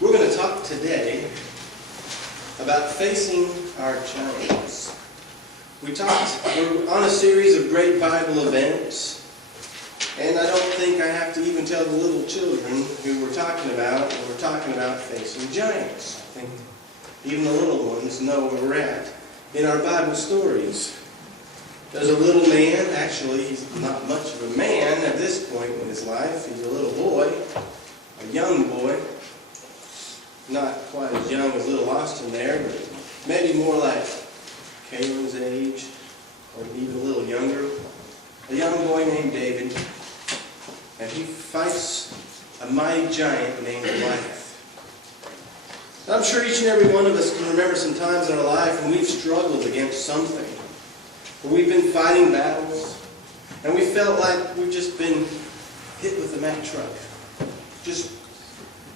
We're going to talk today about facing our giants. We're on a series of great Bible events, and I don't think I have to even tell the little children who we're talking about when we're talking about facing giants. I think even the little ones know where we're at in our Bible stories. There's a little man, actually he's not much of a man at this point in his life. He's a little boy, a young boy. Not quite as young as little Austin there, but maybe more like Caitlin's age, or even a little younger. A young boy named David, and he fights a mighty giant named Goliath. I'm sure each and every one of us can remember some times in our life when we've struggled against something, where we've been fighting battles, and we felt like we've just been hit with a Mack truck. Just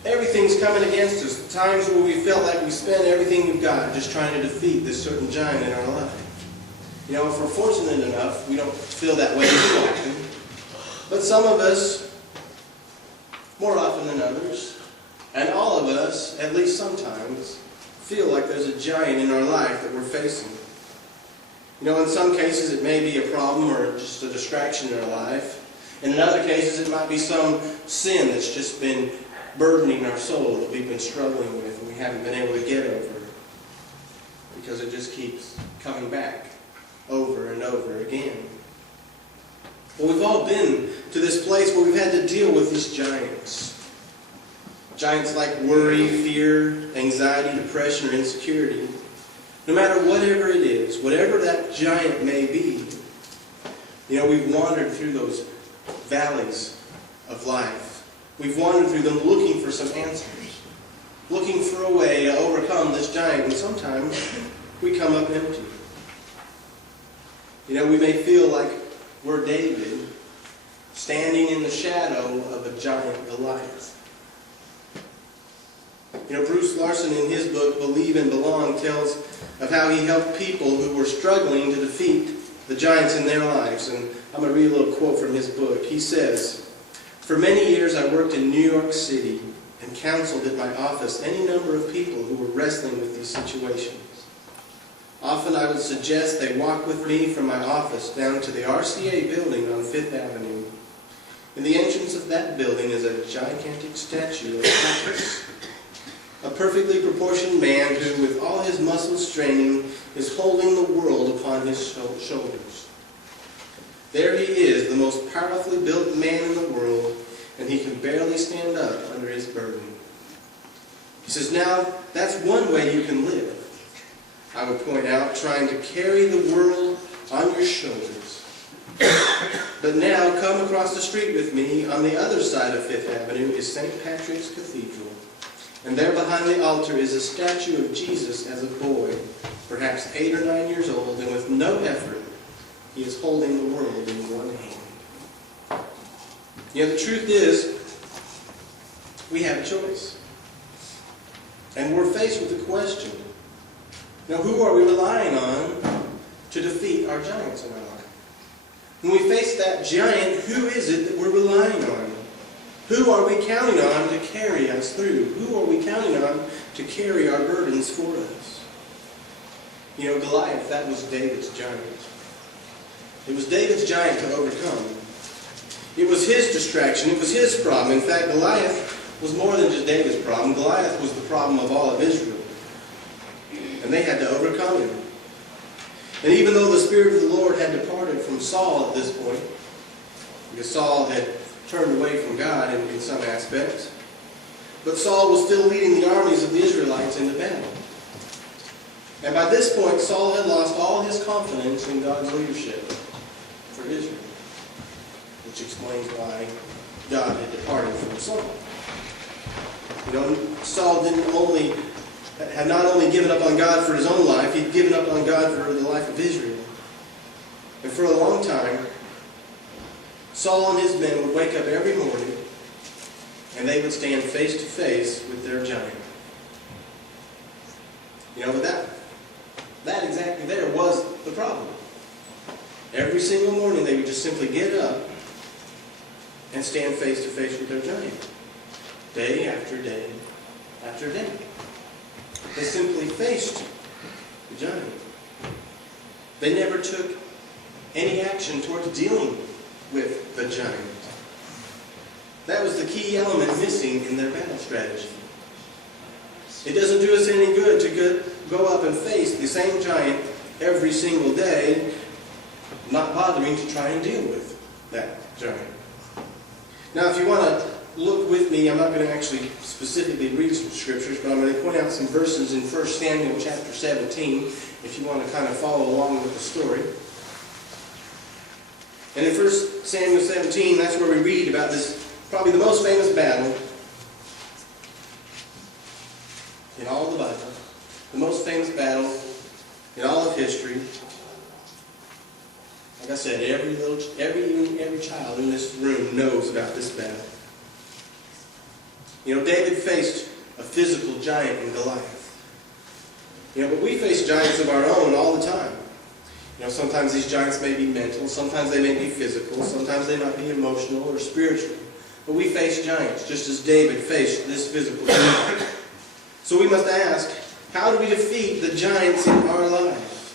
everything's coming against us. Times where we felt like we spent everything we've got just trying to defeat this certain giant in our life. You know, if we're fortunate enough, we don't feel that way too often. But some of us, more often than others, and all of us, at least sometimes, feel like there's a giant in our life that we're facing. You know, in some cases it may be a problem or just a distraction in our life. And in other cases it might be some sin that's just been burdening our soul that we've been struggling with and we haven't been able to get over because it just keeps coming back over and over again. Well, we've all been to this place where we've had to deal with these giants. Giants like worry, fear, anxiety, depression, or insecurity. No matter whatever it is, whatever that giant may be, you know, we've wandered through those valleys of life. We've wandered through them looking for some answers, looking for a way to overcome this giant, and sometimes we come up empty. You know, we may feel like we're David standing in the shadow of a giant Goliath. You know, Bruce Larson in his book, Believe and Belong, tells of how he helped people who were struggling to defeat the giants in their lives. And I'm going to read a little quote from his book. He says, "For many years I worked in New York City and counseled at my office any number of people who were wrestling with these situations. Often I would suggest they walk with me from my office down to the RCA building on Fifth Avenue. In the entrance of that building is a gigantic statue of Patrick, a perfectly proportioned man who, with all his muscles straining, is holding the world upon his shoulders. There he is, the most powerfully built man in the world, and he can barely stand up under his burden. He says, now, that's one way you can live. I would point out, trying to carry the world on your shoulders. But now, come across the street with me. On the other side of Fifth Avenue is St. Patrick's Cathedral. And there behind the altar is a statue of Jesus as a boy, perhaps 8 or 9 years old, and with no effort, he is holding the world in one hand. You know, the truth is, we have a choice. And we're faced with the question, now who are we relying on to defeat our giants in our life? When we face that giant, who is it that we're relying on? Who are we counting on to carry us through? Who are we counting on to carry our burdens for us? You know, Goliath, that was David's giant. It was David's giant to overcome. It was his distraction. It was his problem. In fact, Goliath was more than just David's problem. Goliath was the problem of all of Israel. And they had to overcome him. And even though the Spirit of the Lord had departed from Saul at this point, because Saul had turned away from God in some aspects, but Saul was still leading the armies of the Israelites into battle. And by this point, Saul had lost all his confidence in God's leadership for Israel, which explains why God had departed from Saul. You know, Saul had not only given up on God for his own life, he'd given up on God for the life of Israel. And for a long time, Saul and his men would wake up every morning and they would stand face to face with their giant. You know, but that exactly there was the problem. Every single morning they would just simply get up and stand face to face with their giant. Day after day after day. They simply faced the giant. They never took any action towards dealing with the giant. That was the key element missing in their battle strategy. It doesn't do us any good to go up and face the same giant every single day, not bothering to try and deal with that giant. Now, if you want to look with me, I'm not going to actually specifically read some scriptures, but I'm going to point out some verses in 1 Samuel chapter 17, if you want to kind of follow along with the story. And in 1 Samuel 17, that's where we read about this, probably the most famous battle in all of the Bible, the most famous battle in all of history. Like I said, every child in this room knows about this battle. You know, David faced a physical giant in Goliath. You know, but we face giants of our own all the time. You know, sometimes these giants may be mental, sometimes they may be physical, sometimes they might be emotional or spiritual. But we face giants, just as David faced this physical giant. So we must ask, how do we defeat the giants in our lives?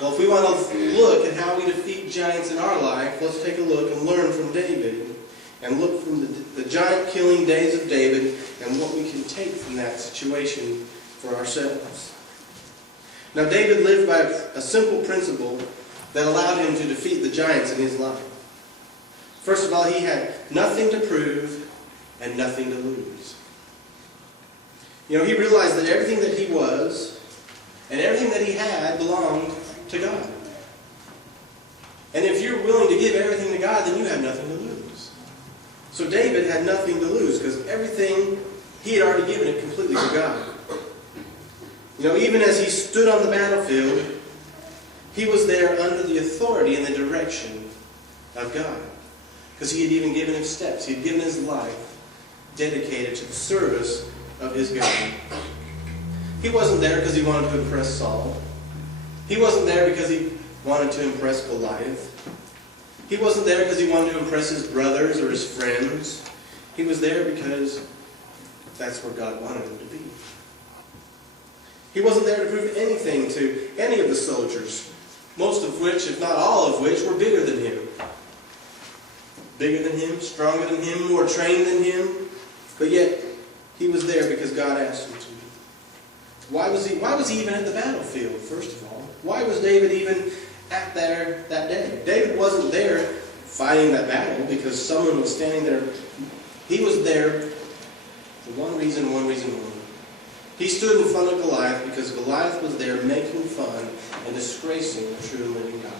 Well, if we want to look at how we defeat giants in our life, let's take a look and learn from David. And look from the giant-killing days of David and what we can take from that situation for ourselves. Now, David lived by a simple principle that allowed him to defeat the giants in his life. First of all, he had nothing to prove and nothing to lose. You know, he realized that everything that he was and everything that he had belonged to God. And if you're willing to give everything to God, then you have nothing to lose. So David had nothing to lose because everything, he had already given it completely to God. You know, even as he stood on the battlefield, he was there under the authority and the direction of God. Because he had even given him steps. He had given his life dedicated to the service of his God. He wasn't there because he wanted to impress Saul. He wasn't there because he wanted to impress Goliath. He wasn't there because he wanted to impress his brothers or his friends. He was there because that's where God wanted him to be. He wasn't there to prove anything to any of the soldiers, most of which, if not all of which, were bigger than him. Bigger than him, stronger than him, more trained than him. But yet, he was there because God asked him to. Why was he even at the battlefield, first of all? Why was David even at there that day? David wasn't there fighting that battle because someone was standing there. He was there for one reason only. He stood in front of Goliath because Goliath was there making fun and disgracing the true and living God.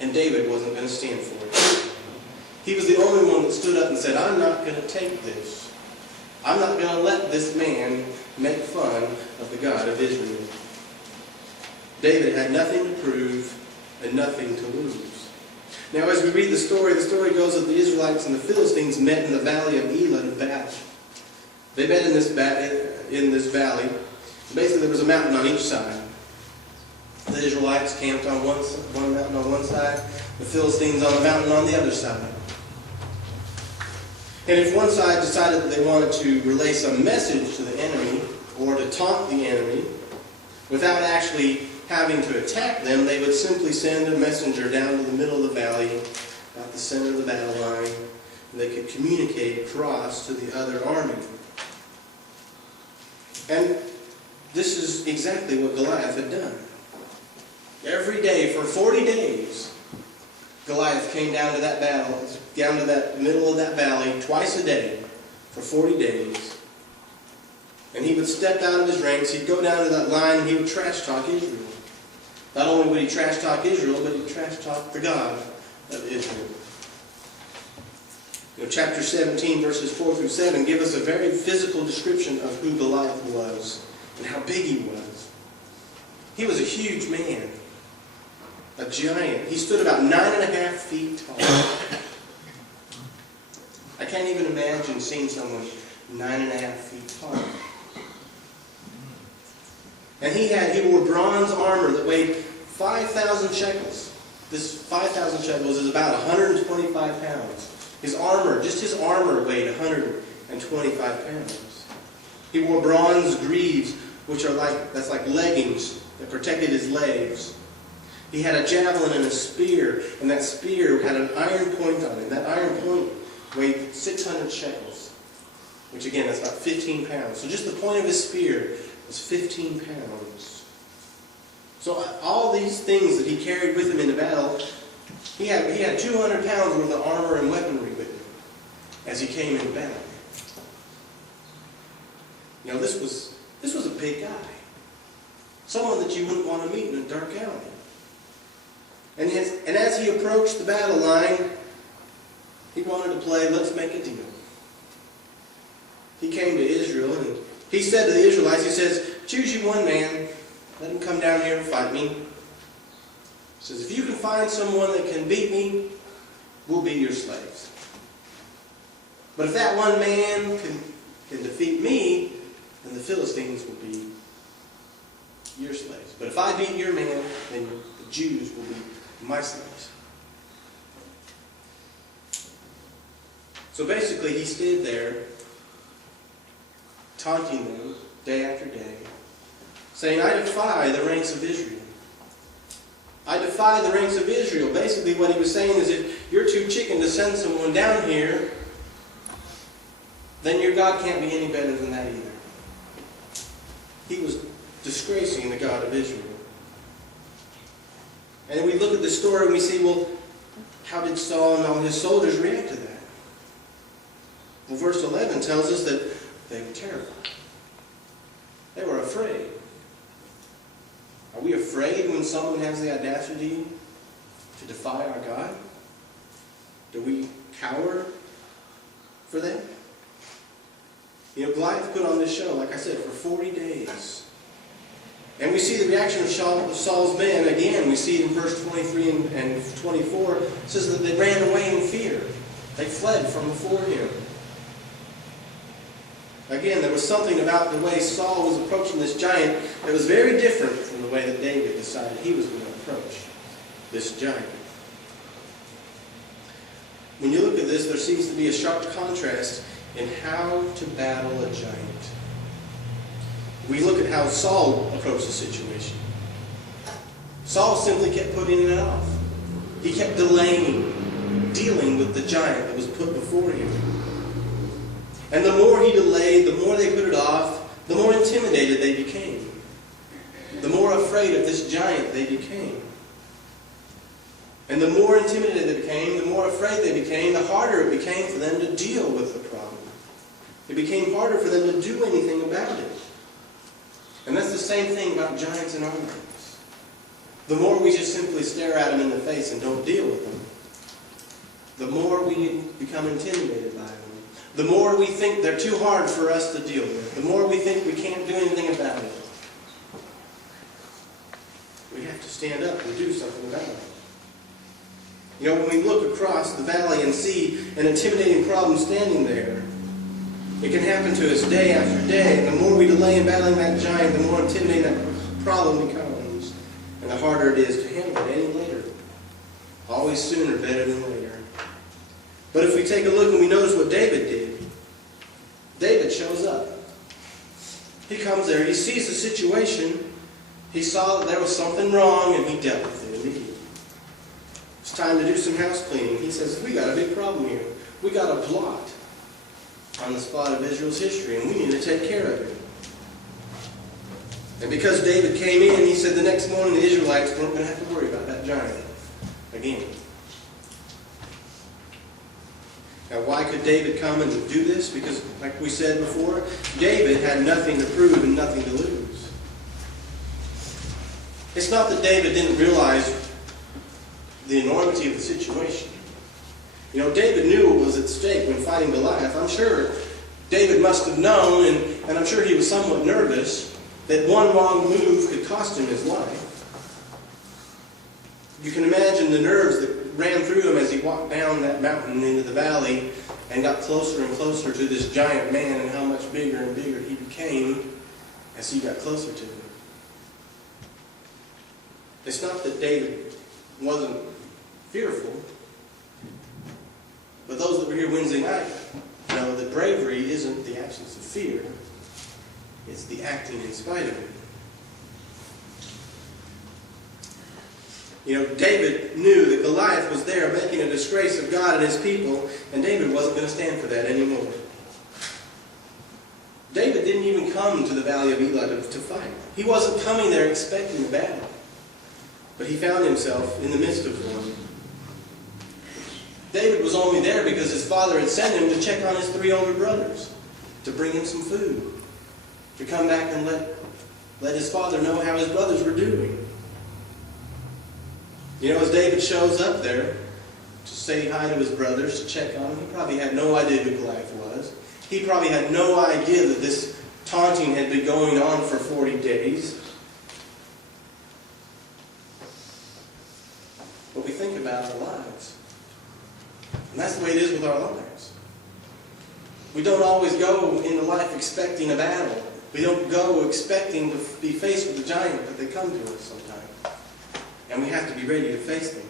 And David wasn't going to stand for it. He was the only one that stood up and said, I'm not going to take this. I'm not going to let this man make fun of the God of Israel. David had nothing to prove and nothing to lose. Now, as we read the story goes that the Israelites and the Philistines met in the valley of Elah to battle. They met in this valley. Basically, there was a mountain on each side. The Israelites camped on one mountain on one side, the Philistines on the mountain on the other side. And if one side decided that they wanted to relay some message to the enemy or to taunt the enemy, without actually having to attack them, they would simply send a messenger down to the middle of the valley, about the center of the battle line, and they could communicate across to the other army. And this is exactly what Goliath had done. Every day, for 40 days, Goliath came down to that battle, down to that middle of that valley, twice a day, for 40 days. And he would step out of his ranks, he'd go down to that line, and he would trash talk Israel. Not only would he trash talk Israel, but he'd trash talk the God of Israel. You know, chapter 17, verses 4 through 7 give us a very physical description of who Goliath was and how big he was. He was a huge man, a giant. He stood about 9.5 feet tall. I can't even imagine seeing someone 9.5 feet tall. And he wore bronze armor that weighed 5,000 shekels. This 5,000 shekels is about 125 pounds. His armor, just his armor, weighed 125 125 pounds. He wore bronze greaves, that's like leggings that protected his legs. He had a javelin and a spear, and that spear had an iron point on it. That iron point weighed 600 shekels, which again, that's about 15 pounds. So just the point of his spear was 15 pounds. So all these things that he carried with him into battle, he had 200 pounds worth of armor and weaponry with him as he came into battle. You know, this was a big guy. Someone that you wouldn't want to meet in a dark alley. And as he approached the battle line, he wanted to play, let's make a deal. He came to Israel and he said to the Israelites, he says, choose you one man, let him come down here and fight me. He says, if you can find someone that can beat me, we'll be your slaves. But if that one man can defeat me, then the Philistines will be your slaves. But if I beat your man, then the Jews will be my slaves. So basically he stood there, taunting them day after day, saying, I defy the ranks of Israel. I defy the ranks of Israel. Basically what he was saying is, if you're too chicken to send someone down here, then your God can't be any better than that either. He was disgracing the God of Israel. And we look at the story and we see, well, how did Saul and all his soldiers react to that? Well, verse 11 tells us that they were terrified. They were afraid. Are we afraid when someone has the audacity to defy our God? Do we cower for them? You know, Goliath put on this show, like I said, for 40 days. And we see the reaction of Saul's men. Again, we see it in verse 23 and 24. It says that they ran away in fear. They fled from before him. Again, there was something about the way Saul was approaching this giant that was very different from the way that David decided he was going to approach this giant. When you look at this, there seems to be a sharp contrast in how to battle a giant. We look at how Saul approached the situation. Saul simply kept putting it off. He kept delaying, dealing with the giant that was put before him. And the more he delayed, the more they put it off, the more intimidated they became. The more afraid of this giant they became. And the more intimidated they became, the more afraid they became, the harder it became for them to deal with the problem. It became harder for them to do anything about it. And that's the same thing about giants in our lives. The more we just simply stare at them in the face and don't deal with them, the more we become intimidated by them. The more we think they're too hard for us to deal with. The more we think we can't do anything about it. We have to stand up and do something about it. You know, when we look across the valley and see an intimidating problem standing there, it can happen to us day after day. And the more we delay in battling that giant, the more intimidating that problem becomes. And the harder it is to handle it any later. Always sooner better than later. But if we take a look and we notice what David did, David shows up. He comes there, he sees the situation, he saw that there was something wrong, and he dealt with it immediately. It's time to do some house cleaning. He says, we got a big problem here. We got a blot on the spot of Israel's history, and we need to take care of it. And because David came in, he said the next morning the Israelites weren't going to have to worry about that giant again. Now, why could David come and do this? Because, like we said before, David had nothing to prove and nothing to lose. It's not that David didn't realize the enormity of the situation. You know, David knew what was at stake when fighting Goliath. I'm sure David must have known, and I'm sure he was somewhat nervous, that one wrong move could cost him his life. You can imagine the nerves that ran through him as he walked down that mountain into the valley and got closer and closer to this giant man, and how much bigger and bigger he became as he got closer to him. It's not that David wasn't fearful, but those that were here Wednesday night know that bravery isn't the absence of fear. It's the acting in spite of it. You know, David knew that Goliath was there making a disgrace of God and his people, and David wasn't going to stand for that anymore. David didn't even come to the valley of Elah to fight. He wasn't coming there expecting a battle. But he found himself in the midst of one. David was only there because his father had sent him to check on his 3 older brothers, to bring him some food, to come back and let his father know how his brothers were doing. You know, as David shows up there to say hi to his brothers, to check on them, he probably had no idea who Goliath was. He probably had no idea that this taunting had been going on for 40 days. But we think about our lives. And that's the way it is with our lives. We don't always go into life expecting a battle. We don't go expecting to be faced with a giant, but they come to us sometimes. And we have to be ready to face them.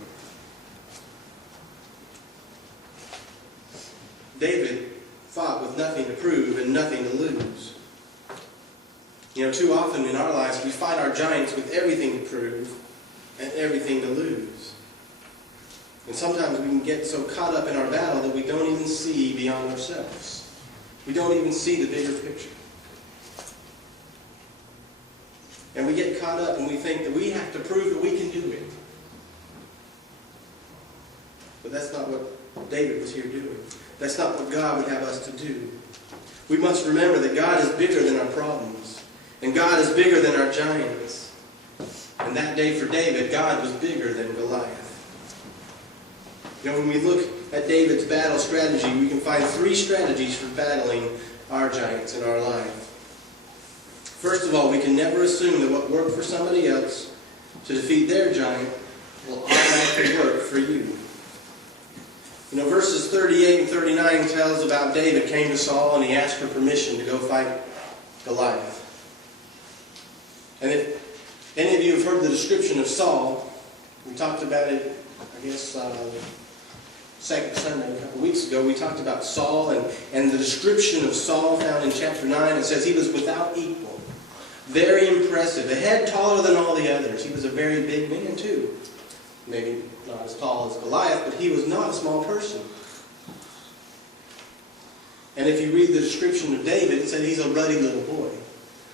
David fought with nothing to prove and nothing to lose. You know, too often in our lives we fight our giants with everything to prove and everything to lose. And sometimes we can get so caught up in our battle that we don't even see beyond ourselves. We don't even see the bigger picture. And we get caught up and we think that we have to prove that we can do it. But that's not what David was here doing. That's not what God would have us to do. We must remember that God is bigger than our problems. And God is bigger than our giants. And that day for David, God was bigger than Goliath. You know, when we look at David's battle strategy, we can find 3 strategies for battling our giants in our life. First of all, we can never assume that what worked for somebody else to defeat their giant will automatically work for you. You know, verses 38 and 39 tells about David came to Saul and he asked for permission to go fight Goliath. And if any of you have heard the description of Saul, we talked about it, I guess, second Sunday a couple weeks ago. We talked about Saul and the description of Saul found in chapter 9. It says he was without equal. Very impressive. A head taller than all the others. He was a very big man too. Maybe not as tall as Goliath, but he was not a small person. And if you read the description of David, it said he's a ruddy little boy.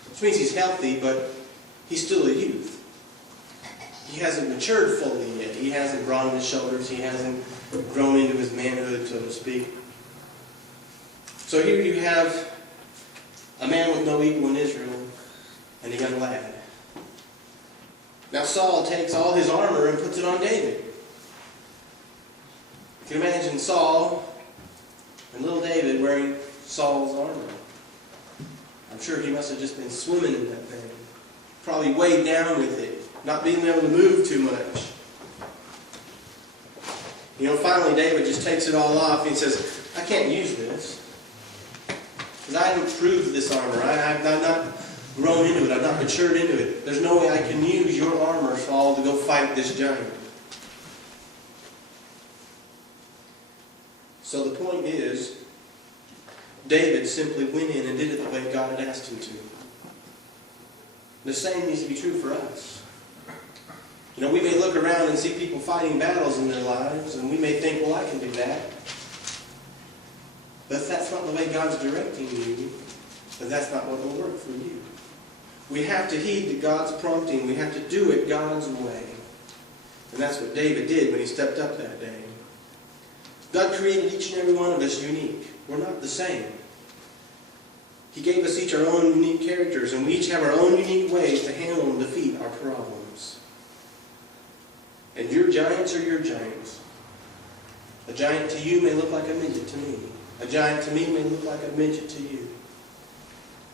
Which means he's healthy, but he's still a youth. He hasn't matured fully yet. He hasn't broadened his shoulders. He hasn't grown into his manhood, so to speak. So here you have a man with no equal in Israel and a young lad. Now Saul takes all his armor and puts it on David. You can imagine Saul and little David wearing Saul's armor. I'm sure he must have just been swimming in that thing. Probably weighed down with it, not being able to move too much. You know, finally David just takes it all off and he says, I can't use this. Because I haven't proved this armor. I've not grown into it. I've not matured into it. There's no way I can use your armor, Saul, to go fight this giant. So the point is, David simply went in and did it the way God had asked him to. The same needs to be true for us. You know, we may look around and see people fighting battles in their lives, and we may think, well, I can do that. But if that's not the way God's directing you, then that's not what will work for you. We have to heed God's prompting. We have to do it God's way. And that's what David did when he stepped up that day. God created each and every one of us unique. We're not the same. He gave us each our own unique characters, and we each have our own unique ways to handle and defeat our problems. And your giants are your giants. A giant to you may look like a midget to me. A giant to me may look like a midget to you.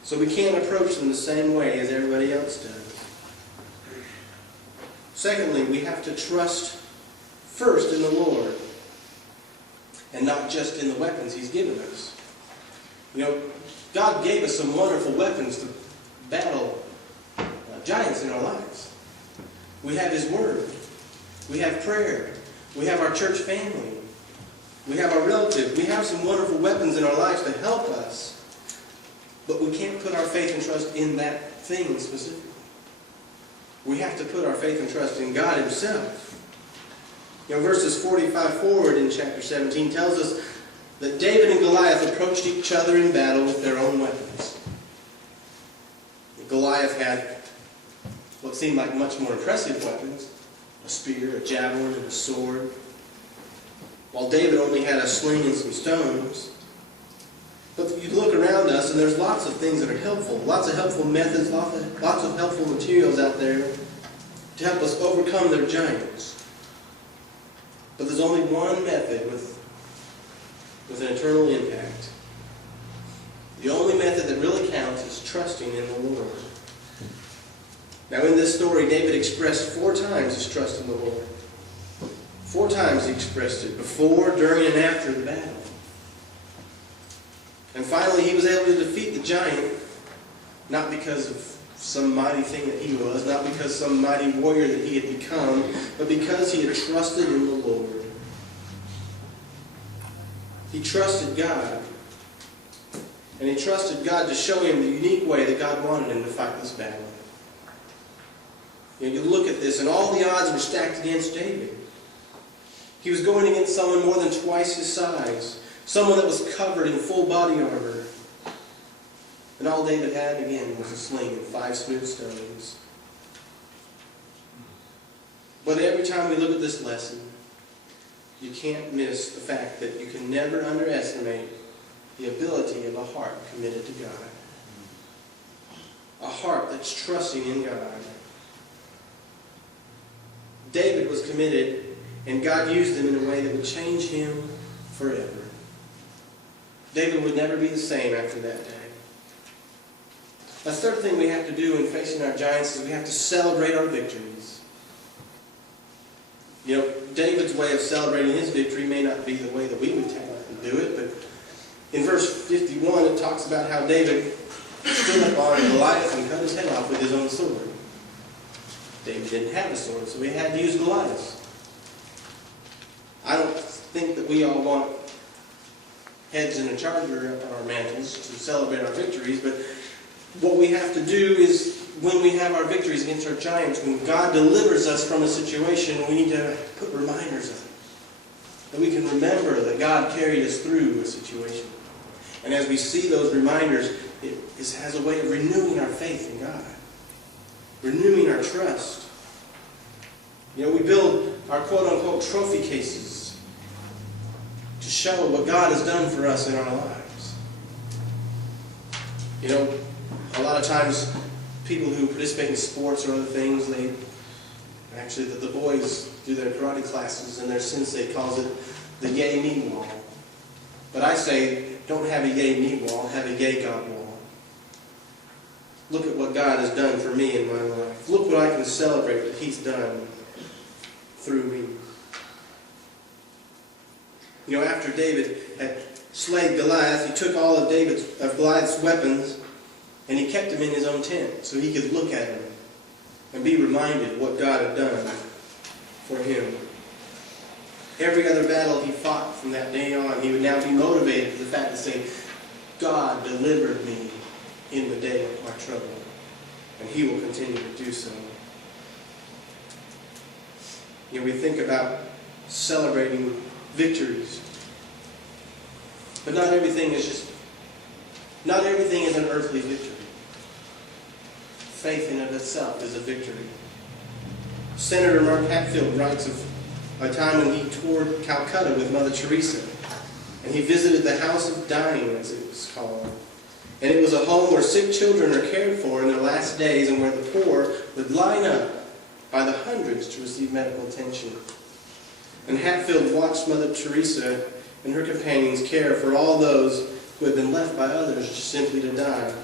So we can't approach them the same way as everybody else does. Secondly, we have to trust first in the Lord, and not just in the weapons He's given us. You know, God gave us some wonderful weapons to battle giants in our lives. We have His Word. We have prayer. We have our church family. We have our relatives. We have some wonderful weapons in our lives to help us. But we can't put our faith and trust in that thing specifically. We have to put our faith and trust in God Himself. Verses 45 forward in chapter 17 tells us that David and Goliath approached each other in battle with their own weapons. Goliath had what seemed like much more impressive weapons: a spear, a javelin, and a sword, while David only had a sling and some stones. But you look around us and there's lots of things that are helpful, lots of helpful methods, lots of helpful materials out there to help us overcome their giants. But there's only one method with an eternal impact. The only method that really counts is trusting in the Lord. Now in this story, David expressed 4 times his trust in the Lord. 4 times he expressed it: before, during, and after the battle. And finally he was able to defeat the giant, not because of some mighty thing that he was, not because some mighty warrior that he had become, but because he had trusted in the Lord. He trusted God. And he trusted God to show him the unique way that God wanted him to fight this battle. You look at this, and all the odds were stacked against David. He was going against someone more than twice his size, someone that was covered in full body armor. And all David had, again, was a sling and 5 smooth stones. But every time we look at this lesson, you can't miss the fact that you can never underestimate the ability of a heart committed to God. A heart that's trusting in God. David was committed, and God used him in a way that would change him forever. David would never be the same after that day. The third thing we have to do in facing our giants is we have to celebrate our victories. David's way of celebrating his victory may not be the way that we would technically do it, but in verse 51 it talks about how David stood up on Goliath and cut his head off with his own sword. David didn't have a sword, so he had to use Goliath. I don't think that we all want heads in a charger up on our mantles to celebrate our victories, but what we have to do is, when we have our victories against our giants, when God delivers us from a situation, we need to put reminders of it. That we can remember that God carried us through a situation. And as we see those reminders, it has a way of renewing our faith in God. Renewing our trust. We build our quote-unquote trophy cases to show what God has done for us in our lives. A lot of times people who participate in sports or other things, the boys do their karate classes, and their sensei calls it the yay me wall. But I say, don't have a yay me wall, have a yay God wall. Look at what God has done for me in my life. Look what I can celebrate that He's done through me. After David had slayed Goliath, he took all of Goliath's weapons, and he kept them in his own tent so he could look at them and be reminded what God had done for him. Every other battle he fought from that day on, he would now be motivated to the fact to say, God delivered me in the day of my trouble, and He will continue to do so. We think about celebrating victories, but not everything is an earthly victory. Faith in of itself is a victory. Senator Mark Hatfield writes of a time when he toured Calcutta with Mother Teresa, and he visited the House of Dying, as it was called. And it was a home where sick children are cared for in their last days, and where the poor would line up by the hundreds to receive medical attention. And Hatfield watched Mother Teresa and her companions care for all those who had been left by others just simply to die.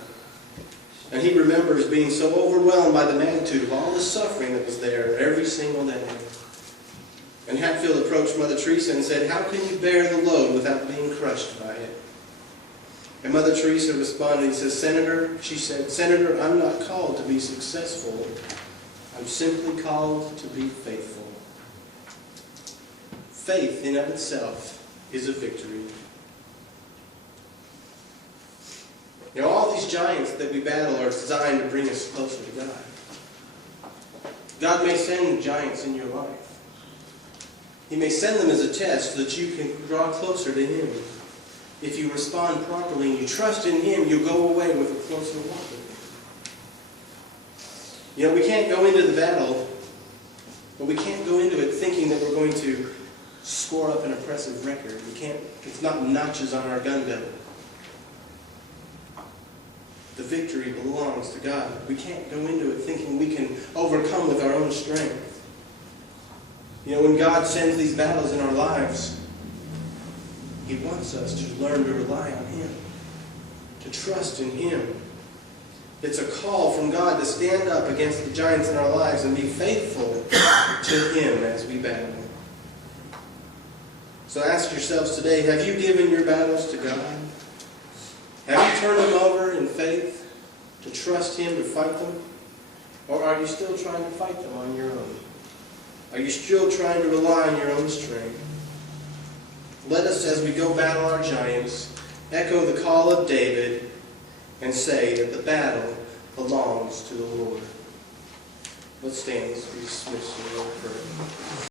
And he remembers being so overwhelmed by the magnitude of all the suffering that was there every single day. And Hatfield approached Mother Teresa and said, "How can you bear the load without being crushed by it?" And Mother Teresa responded and she said, "Senator, I'm not called to be successful. I'm simply called to be faithful." Faith in of itself is a victory. You know, all these giants that we battle are designed to bring us closer to God. God may send giants in your life. He may send them as a test so that you can draw closer to Him. If you respond properly and you trust in Him, you'll go away with a closer walk with Him. You know, we can't go into the battle, but we can't go into it thinking that we're going to score up an impressive record. We can't. It's not notches on our gun belt. The victory belongs to God. We can't go into it thinking we can overcome with our own strength. You know, when God sends these battles in our lives, He wants us to learn to rely on Him, to trust in Him. It's a call from God to stand up against the giants in our lives and be faithful to Him as we battle. So ask yourselves today, have you given your battles to God? Have you turned them over in faith to trust Him to fight them? Or are you still trying to fight them on your own? Are you still trying to rely on your own strength? Let us, as we go battle our giants, echo the call of David and say that the battle belongs to the Lord. Let's stand as we dismiss the Lord prayer.